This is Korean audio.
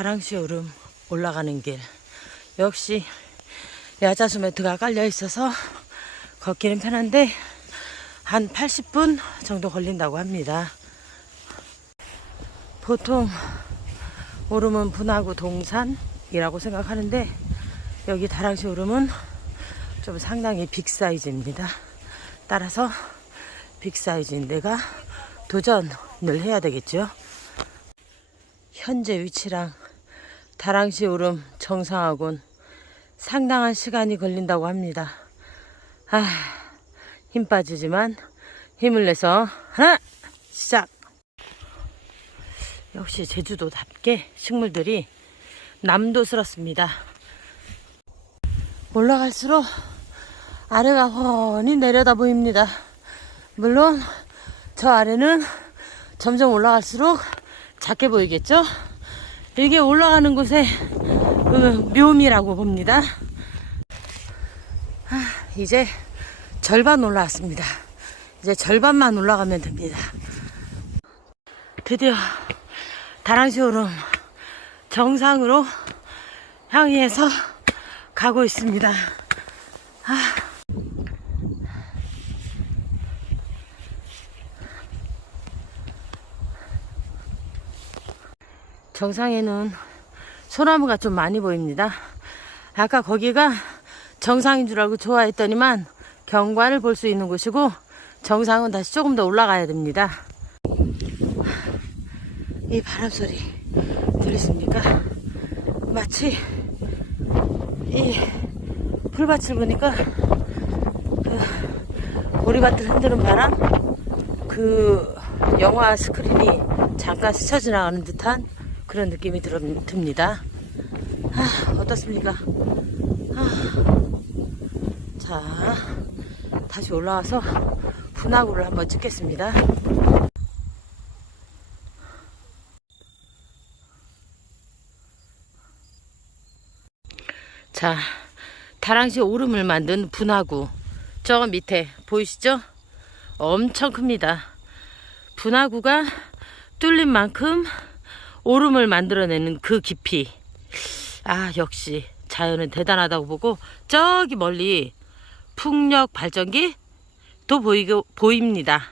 다랑시 오름 올라가는 길. 역시 야자수 매트가 깔려 있어서 걷기는 편한데 한 80분 정도 걸린다고 합니다. 보통 오름은 분하고 동산이라고 생각하는데 여기 다랑시 오름은 좀 상당히 빅 사이즈입니다. 따라서 빅 사이즈인 데가 도전을 해야 되겠죠. 현재 위치랑 다랑시 오름 정상하곤 상당한 시간이 걸린다고 합니다. 아, 힘 빠지지만 힘을 내서 하나 시작. 역시 제주도답게 식물들이 남도스럽습니다. 올라갈수록 아래가 훤히 내려다 보입니다. 물론 저 아래는 점점 올라갈수록 작게 보이겠죠? 이게 올라가는 곳의 그 묘미라고 봅니다. 아, 이제 절반 올라왔습니다. 이제 절반만 올라가면 됩니다. 드디어 다랑시 오름 정상으로 향해서 가고 있습니다. 아. 정상에는 소나무가 좀 많이 보입니다. 아까 거기가 정상인 줄 알고 좋아했더니만 경관을 볼 수 있는 곳이고 정상은 다시 조금 더 올라가야 됩니다. 이 바람 소리 들리십니까? 마치 이 풀밭을 보니까 그 보리밭을 흔드는 바람 그 영화 스크린이 잠깐 스쳐 지나가는 듯한 그런 느낌이 들, 듭니다. 아, 어떻습니까? 아, 자, 다시 올라와서 분화구를 한번 찍겠습니다. 자, 다랑시 오름을 만든 분화구. 저 밑에 보이시죠? 엄청 큽니다. 분화구가 뚫린 만큼 오름을 만들어내는 그 깊이. 아, 역시 자연은 대단하다고 보고 저기 멀리 풍력 발전기 또 보이고 보입니다.